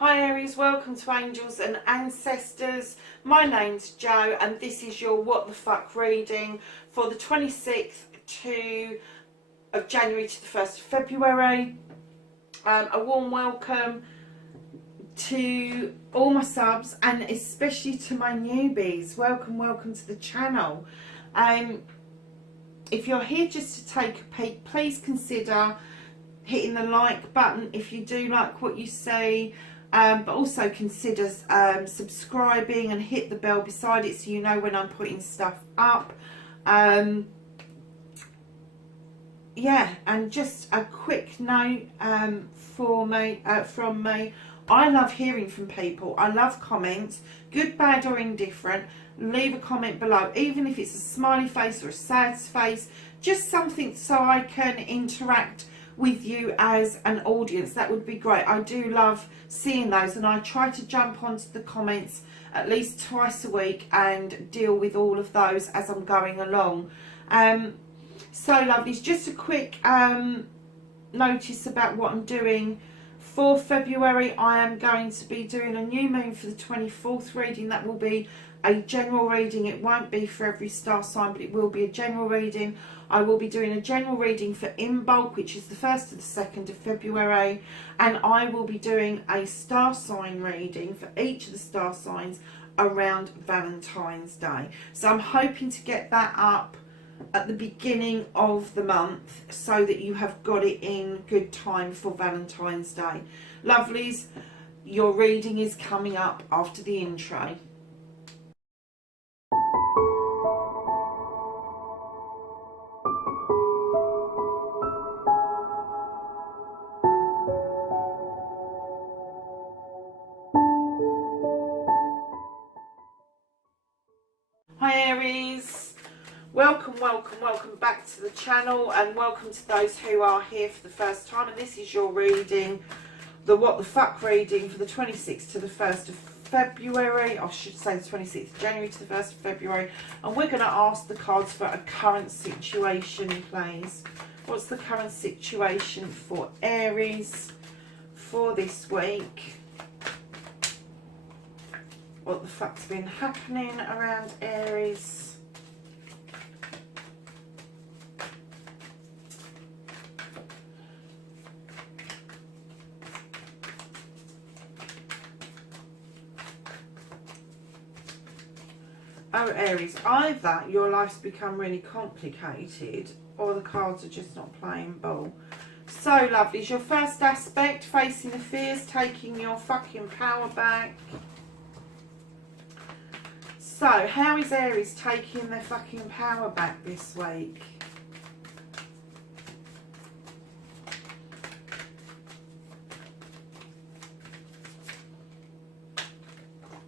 Hi Aries, welcome to Angels and Ancestors. My name's Jo and this is your What the Fuck reading for the 26th of January to the 1st of February. A warm welcome to all my subs and especially to my newbies. Welcome to the channel. If you're here just to take a peek, please consider hitting the like button if you do like what you see. But also consider subscribing and hit the bell beside it so you know when I'm putting stuff up. Yeah, and just a quick note from me. I love hearing from people. I love comments, good, bad or indifferent. Leave a comment below, even if it's a smiley face or a sad face, just something so I can interact with you as an audience. That would be great. I do love seeing those and I try to jump onto the comments at least twice a week and deal with all of those as I'm going along. So lovely. It's just a quick notice about what I'm doing for February. I am going to be doing a new moon for the 24th reading. That will be a general reading. It won't be for every star sign, but it will be a general reading. I will be doing a general reading for in bulk, which is the 1st to the 2nd of February, and I will be doing a star sign reading for each of the star signs around Valentine's Day. So I'm hoping to get that up at the beginning of the month so that you have got it in good time for Valentine's Day. Lovelies, your reading is coming up after the intro. Hi Aries, welcome back to the channel and welcome to those who are here for the first time. And this is your reading, the What the Fuck reading for the 26th to the 1st of February. I should say the 26th of January to the 1st of February. And we're going to ask the cards for a current situation, please. What's the current situation for Aries for this week? What the fuck's been happening around Aries? Oh Aries, either your life's become really complicated or the cards are just not playing ball. So lovely, is your first aspect facing the fears, taking your fucking power back. So, how is Aries taking their fucking power back this week?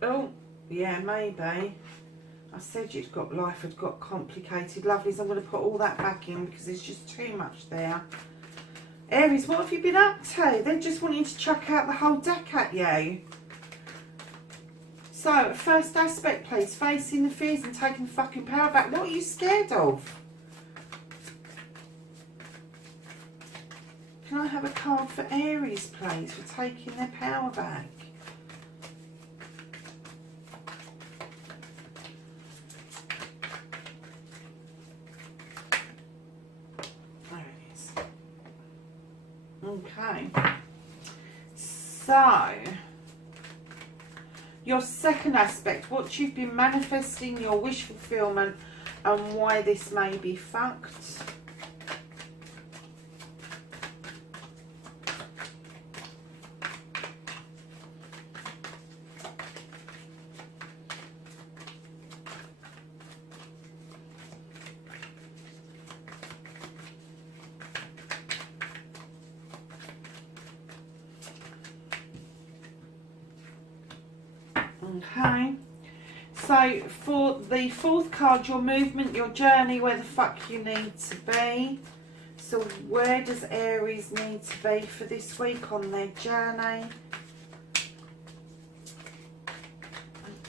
Oh, yeah, maybe. I said life had got complicated. Lovelies, I'm going to put all that back in because there's just too much there. Aries, what have you been up to? They're just wanting to chuck out the whole deck at you. So, first aspect, please. Facing the fears and taking the fucking power back. What are you scared of? Can I have a card for Aries, please, for taking their power back? There it is. Okay. So, your second aspect, what you've been manifesting, your wish fulfillment, and why this may be fucked. Okay, so for the fourth card, your movement, your journey, where the fuck you need to be. So where does Aries need to be for this week on their journey?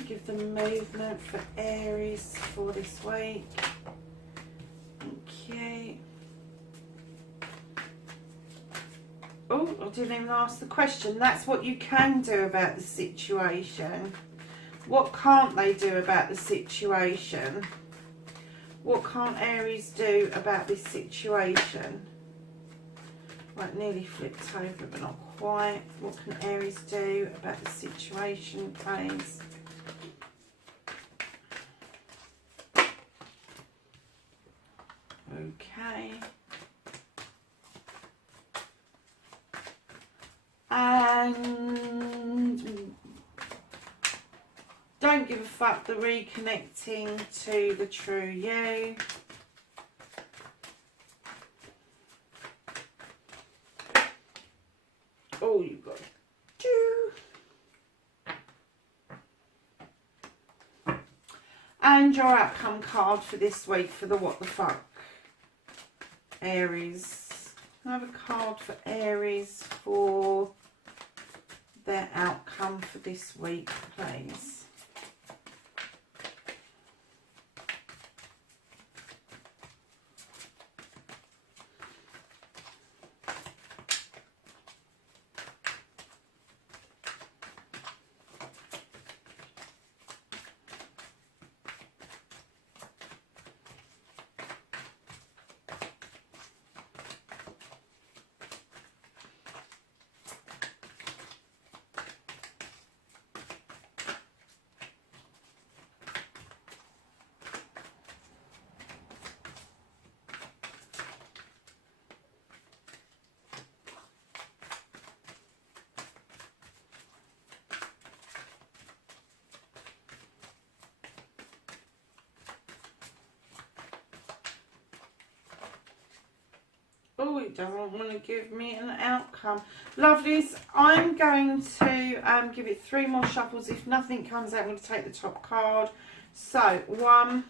Give them movement for Aries for this week. Thank you. Oh, I didn't even ask the question. That's what you can do about the situation. What can't they do about the situation? What can't Aries do about this situation? Right, nearly flipped over, but not quite. What can Aries do about the situation, please? Okay. And don't give a fuck, the reconnecting to the true you. All you've got to do. And your outcome card for this week for the what the fuck, Aries. Another card for Aries for their outcome for this week, please. Oh, it doesn't want to give me an outcome. Lovelies, I'm going to give it 3 more shuffles. If nothing comes out, I'm going to take the top card. So, 1,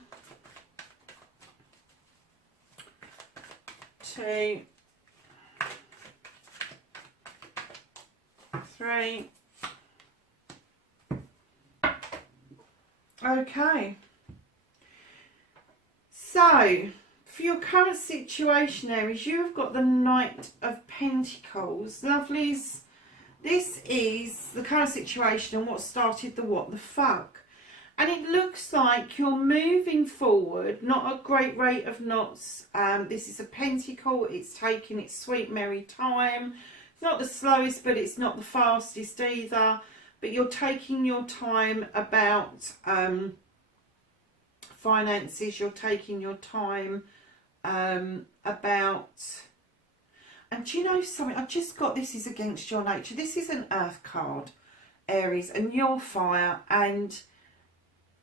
2, 3. Okay. So, for your current situation, Aries, you've got the Knight of Pentacles. Lovelies, this is the current situation and what started the what the fuck. And it looks like you're moving forward, not a great rate of knots. This is a pentacle. It's taking its sweet merry time. It's not the slowest, but it's not the fastest either. But you're taking your time about finances. You're taking your time about, and do you know something? I just got, this is against your nature. This is an earth card, Aries, and you're fire, and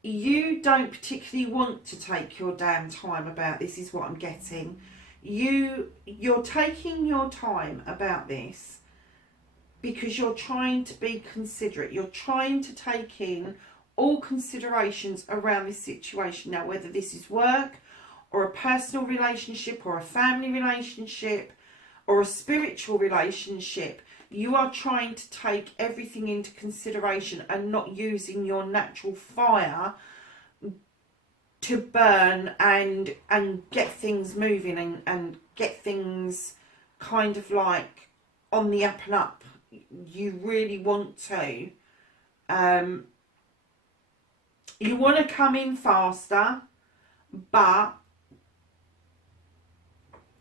you don't particularly want to take your damn time about this, is what I'm getting. You're taking your time about this because you're trying to be considerate. You're trying to take in all considerations around this situation. Now, whether this is work or a personal relationship or a family relationship or a spiritual relationship, you are trying to take everything into consideration and not using your natural fire to burn and get things moving and get things kind of like on the up and up. You really want to. You want to come in faster, but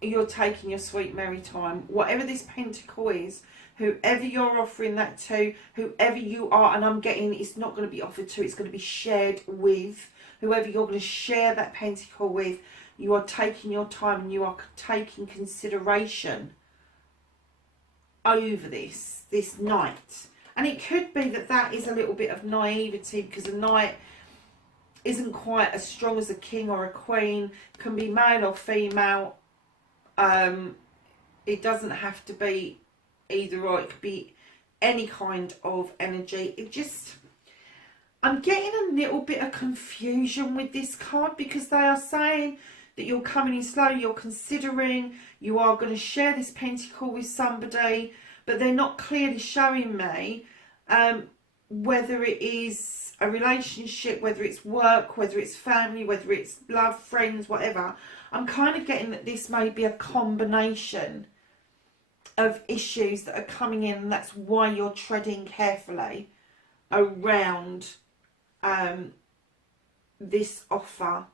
you're taking your sweet merry time. Whatever this pentacle is, whoever you're offering that to, whoever you are, and I'm getting, it's not going to be offered to, it's going to be shared with whoever you're going to share that pentacle with. You are taking your time and you are taking consideration over this night. And it could be that that is a little bit of naivety, because a knight isn't quite as strong as a king or a queen, can be male or female. It doesn't have to be either or, it could be any kind of energy. It just, I'm getting a little bit of confusion with this card, because they are saying that you're coming in slowly, you're considering, you are going to share this pentacle with somebody, but they're not clearly showing me whether it is a relationship, whether it's work, whether it's family, whether it's love, friends, whatever. I'm kind of getting that this may be a combination of issues that are coming in, and that's why you're treading carefully around this offer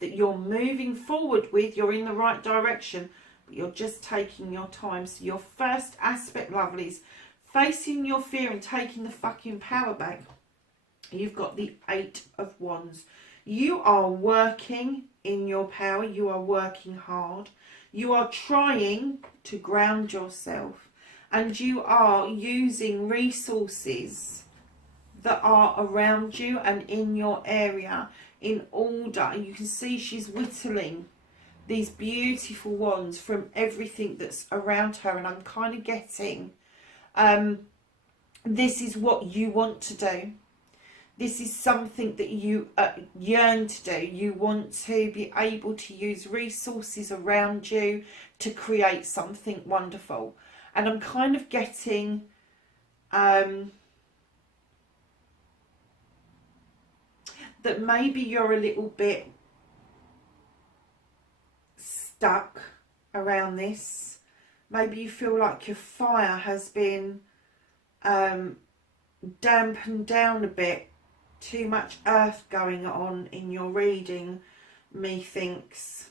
that you're moving forward with. You're in the right direction, but you're just taking your time. So your first aspect, lovelies, facing your fear and taking the fucking power back. You've got the 8 of Wands. You are working in your power. You are working hard. You are trying to ground yourself, and you are using resources that are around you and in your area in order. You can see she's whittling these beautiful wands from everything that's around her, and I'm kind of getting this is what you want to do. This is something that you yearn to do. You want to be able to use resources around you to create something wonderful. And I'm kind of getting that maybe you're a little bit stuck around this. Maybe you feel like your fire has been dampened down a bit. Too much earth going on in your reading, methinks.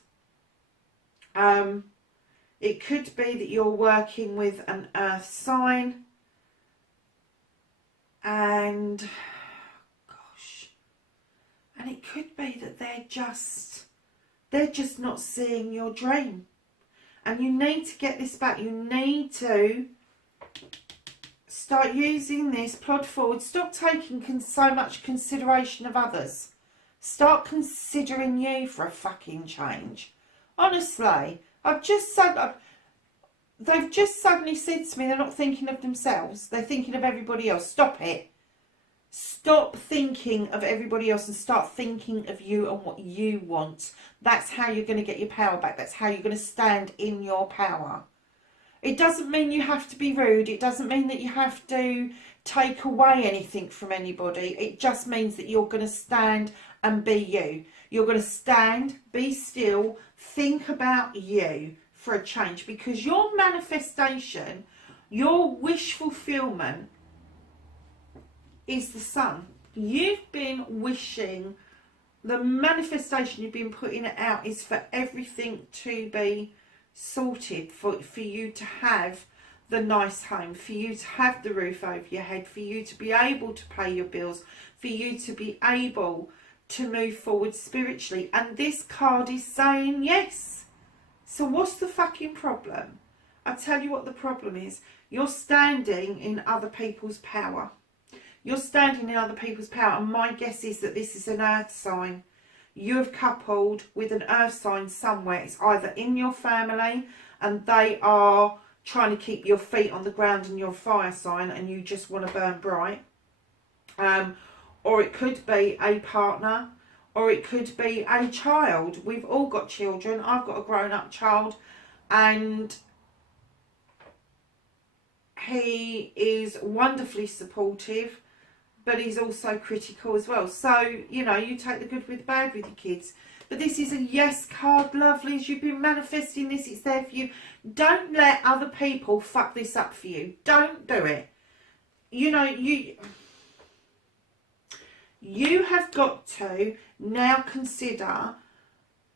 It could be that you're working with an earth sign, and gosh, and it could be that they're just not seeing your dream, and you need to get this back. You need to start using this, plod forward. Stop taking so much consideration of others. Start considering you for a fucking change. Honestly, they've just suddenly said to me they're not thinking of themselves. They're thinking of everybody else. Stop it. Stop thinking of everybody else and start thinking of you and what you want. That's how you're going to get your power back. That's how you're going to stand in your power. It doesn't mean you have to be rude. It doesn't mean that you have to take away anything from anybody. It just means that you're going to stand and be you. You're going to stand, be still, think about you for a change, because your manifestation, your wish fulfillment is the sun. You've been wishing, the manifestation you've been putting it out is for everything to be sorted, for you to have the nice home, for you to have the roof over your head, for you to be able to pay your bills, for you to be able to move forward spiritually. And this card is saying yes. So what's the fucking problem? I tell you what the problem is. You're standing in other people's power. You're standing in other people's power, and my guess is that this is an earth sign. You have coupled with an earth sign somewhere. It's either in your family and they are trying to keep your feet on the ground and you're a fire sign and you just want to burn bright. Or it could be a partner, or it could be a child. We've all got children. I've got a grown-up child, and he is wonderfully supportive, but he's also critical as well. So, you know, you take the good with the bad with your kids. But this is a yes card, lovelies. You've been manifesting this. It's there for you. Don't let other people fuck this up for you. Don't do it. You know, you have got to now consider,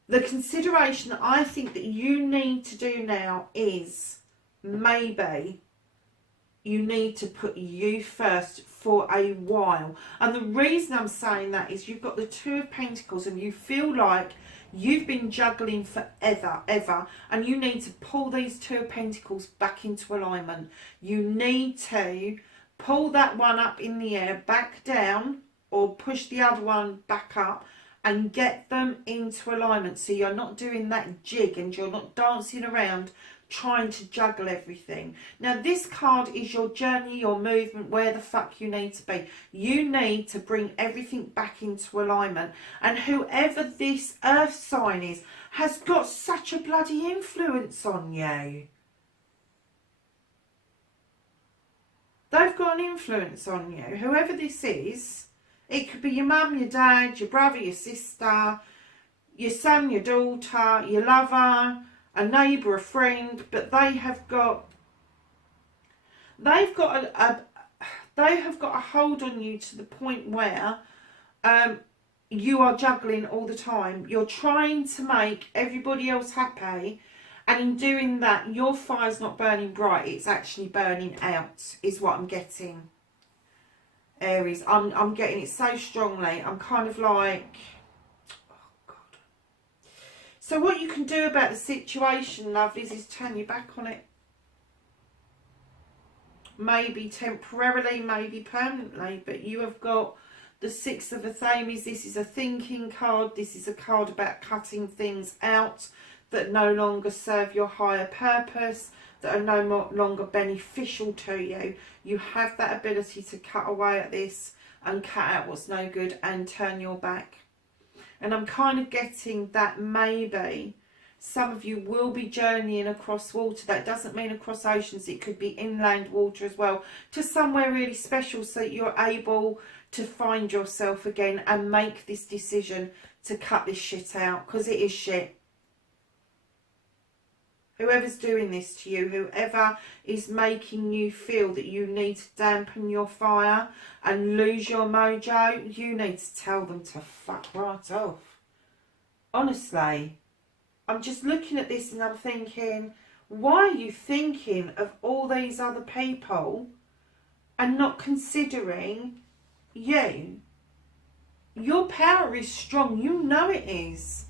the consideration that I think that you need to do now is maybe you need to put you first for a while. And the reason I'm saying that is you've got the Two of Pentacles and you feel like you've been juggling forever, and you need to pull these Two of Pentacles back into alignment. You need to pull that one up in the air, back down, or push the other one back up and get them into alignment, so you're not doing that jig and you're not dancing around trying to juggle everything. Now this card is your journey, your movement, where the fuck you need to be. You need to bring everything back into alignment, and whoever this earth sign is has got such a bloody influence on you. They've got an influence on you, whoever this is. It could be your mum, your dad, your brother, your sister, your son, your daughter, your lover, a neighbour, a friend, but they have got They've got they have got a hold on you to the point where you are juggling all the time. You're trying to make everybody else happy, and in doing that, your fire's not burning bright, it's actually burning out, is what I'm getting, Aries. I'm getting it so strongly. I'm kind of like, oh God. So what you can do about the situation, lovelies, is turn your back on it. Maybe temporarily, maybe permanently, but you have got the Six of Athames. This is a thinking card. This is a card about cutting things out that no longer serve your higher purpose, that are no longer beneficial to you. You have that ability to cut away at this and cut out what's no good and turn your back. And I'm kind of getting that maybe some of you will be journeying across water. That doesn't mean across oceans. It could be inland water as well, to somewhere really special, so that you're able to find yourself again and make this decision to cut this shit out, because it is shit. Whoever's doing this to you, whoever is making you feel that you need to dampen your fire and lose your mojo, you need to tell them to fuck right off. Honestly, I'm just looking at this and I'm thinking, why are you thinking of all these other people and not considering you? Your power is strong, you know it is.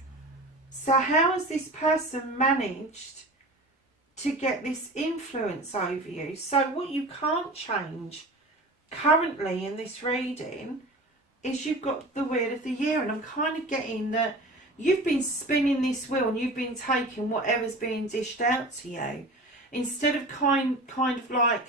So how has this person managed to get this influence over you? So what you can't change currently in this reading is you've got the Wheel of the Year, and I'm kind of getting that you've been spinning this wheel and you've been taking whatever's being dished out to you, instead of kind of like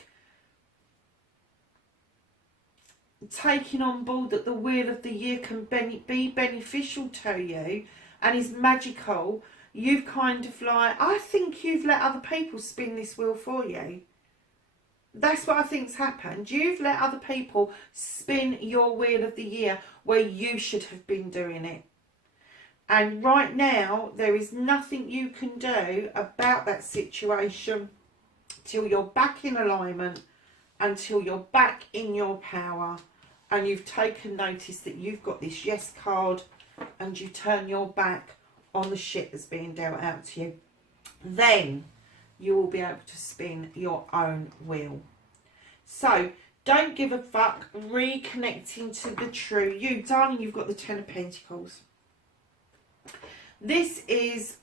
taking on board that the Wheel of the Year can be beneficial to you and is magical. You've kind of like, I think you've let other people spin this wheel for you. That's what I think's happened. You've let other people spin your Wheel of the Year where you should have been doing it. And right now, there is nothing you can do about that situation till you're back in alignment, until you're back in your power, and you've taken notice that you've got this Yes card, and you turn your back on the shit that's being dealt out to you. Then you will be able to spin your own wheel. So don't give a fuck. Reconnecting to the true you. Darling, you've got the Ten of Pentacles. This is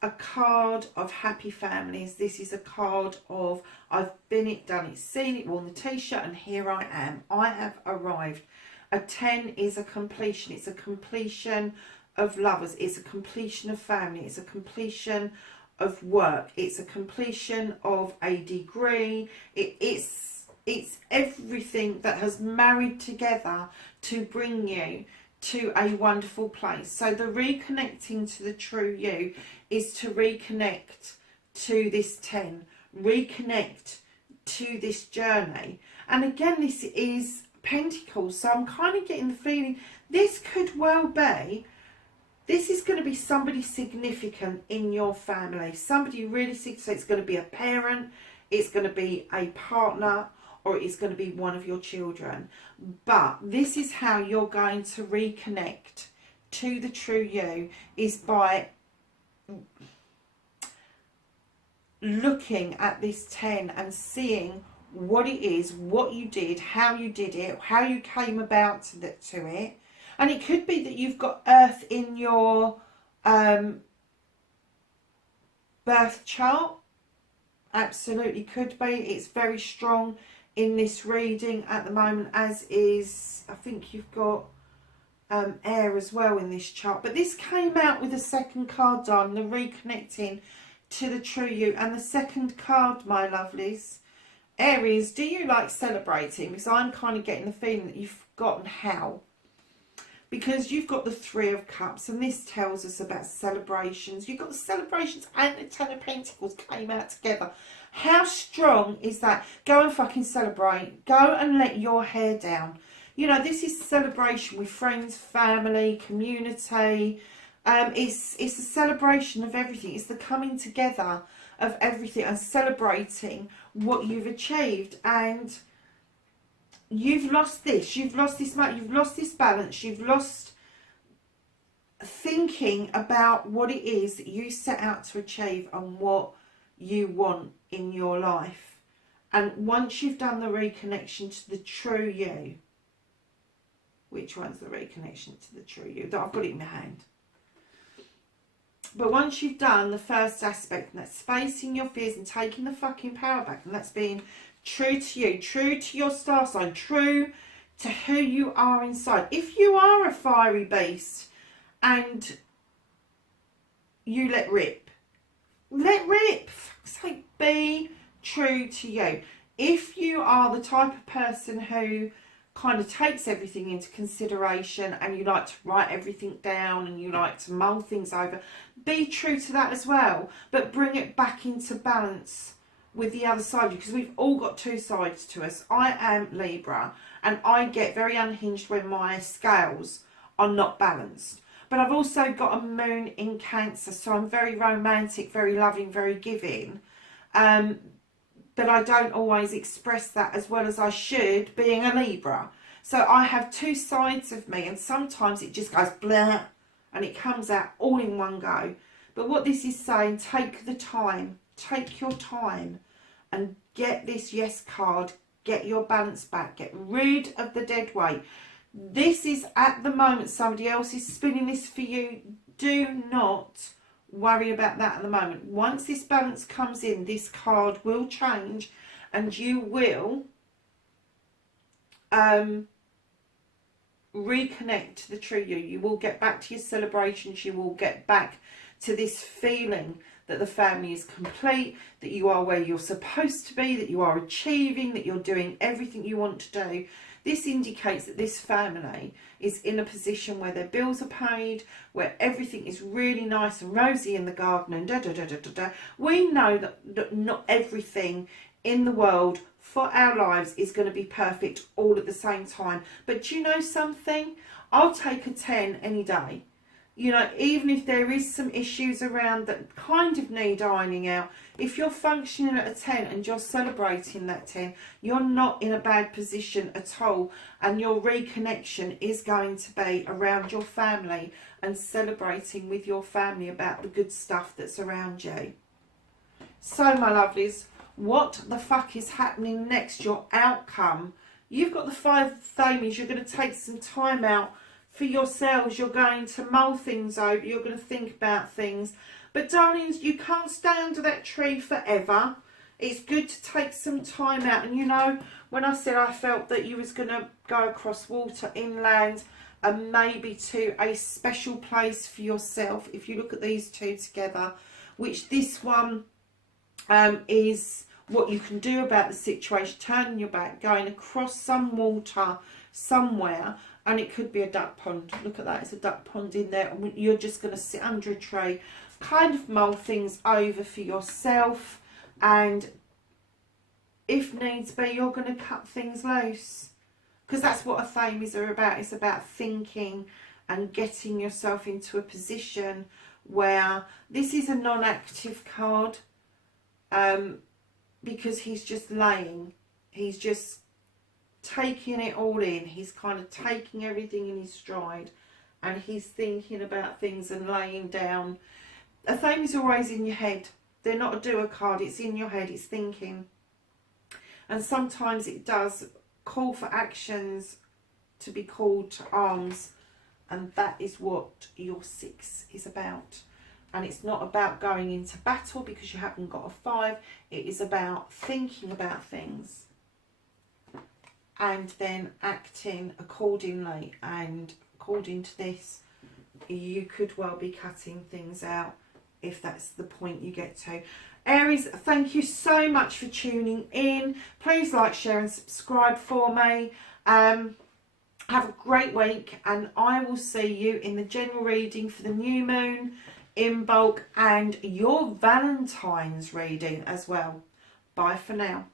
a card of happy families. This is a card of I've been it, done it, seen it, worn the t-shirt, and here I am. I have arrived. A 10 is a completion. It's a completion of lovers. It's a completion of family. It's a completion of work. It's a completion of a degree. It's everything that has married together to bring you to a wonderful place. So the reconnecting to the true you is to reconnect to this 10, reconnect to this journey. And again, this is Pentacles, so I'm kind of getting the feeling this could well be, this is going to be somebody significant in your family, somebody really significant. So it's going to be a parent, it's going to be a partner, or it's going to be one of your children. But this is how you're going to reconnect to the true you, is by looking at this 10 and seeing what it is, what you did, how you did it, how you came about to it. And it could be that you've got Earth in your birth chart. Absolutely could be. It's very strong in this reading at the moment, as is, I think you've got air as well in this chart. But this came out with the second card on, the reconnecting to the true you. And the second card, my lovelies, Aries, do you like celebrating? Because I'm kind of getting the feeling that you've forgotten how. Because you've got the Three of Cups, and this tells us about celebrations. You've got the celebrations and the Ten of Pentacles came out together. How strong is that? Go and fucking celebrate. Go and let your hair down. You know, this is celebration with friends, family, community. It's a celebration of everything. It's the coming together of everything and celebrating what you've achieved, and you've lost this, you've lost this balance, you've lost thinking about what it is that you set out to achieve and what you want in your life. And once you've done the reconnection to the true you, which one's the reconnection to the true you? I've got it in my hand. But once you've done the first aspect, and that's facing your fears and taking the fucking power back, and that's being true to you, true to your star sign, true to who you are inside. If you are a fiery beast and you let rip, say, be true to you. If you are the type of person who kind of takes everything into consideration and you like to write everything down and you like to mull things over, be true to that as well, but bring it back into balance with the other side of you, because we've all got two sides to us. I am Libra and I get very unhinged when my scales are not balanced, but I've also got a moon in Cancer, so I'm very romantic, very loving, very giving, but I don't always express that as well as I should, being a Libra. So I have two sides of me, and sometimes it just goes blah and it comes out all in one go. But what this is saying, take the time, take your time and get this yes card, get your balance back, get rid of the dead weight. This is at the moment, somebody else is spinning this for you. Do not worry about that at the moment. Once this balance comes in, this card will change and you will reconnect to the true you. You will get back to your celebrations. You will get back to this feeling that the family is complete, that you are where you're supposed to be, that you are achieving, that you're doing everything you want to do. This indicates that this family is in a position where their bills are paid, where everything is really nice and rosy in the garden and da da da da da da. We know that not everything in the world for our lives is going to be perfect all at the same time. But do you know something? I'll take a 10 any day. You know, even if there is some issues around that kind of need ironing out, if you're functioning at a 10 and you're celebrating that 10, you're not in a bad position at all. And your reconnection is going to be around your family and celebrating with your family about the good stuff that's around you. So, my lovelies, what the fuck is happening next? Your outcome. You've got the 5 thamies. You're going to take some time out for yourselves. You're going to mull things over. You're going to think about things. But darlings, you can't stay under that tree forever. It's good to take some time out. And you know, when I said I felt that you was going to go across water, inland, and maybe to a special place for yourself, if you look at these two together, which this one is what you can do about the situation, turning your back, going across some water somewhere. And it could be a duck pond. Look at that, it's a duck pond in there. And you're just going to sit under a tree, kind of mull things over for yourself. And if needs be, you're going to cut things loose. Because that's what a thamies are about. It's about thinking and getting yourself into a position where this is a non-active card. Because he's just laying. He's just taking it all in. He's kind of taking everything in his stride, and he's thinking about things and laying down. A theme is always in your head. They're not a doer card. It's in your head. It's thinking, and sometimes it does call for actions to be called to arms, and that is what your 6 is about. And it's not about going into battle because you haven't got a 5. It is about thinking about things and then acting accordingly. And according to this, you could well be cutting things out if that's the point you get to. Aries, thank you so much for tuning in. Please like, share and subscribe for me. Have a great week, and I will see you in the general reading for the new moon in bulk and your Valentine's reading as well. Bye for now.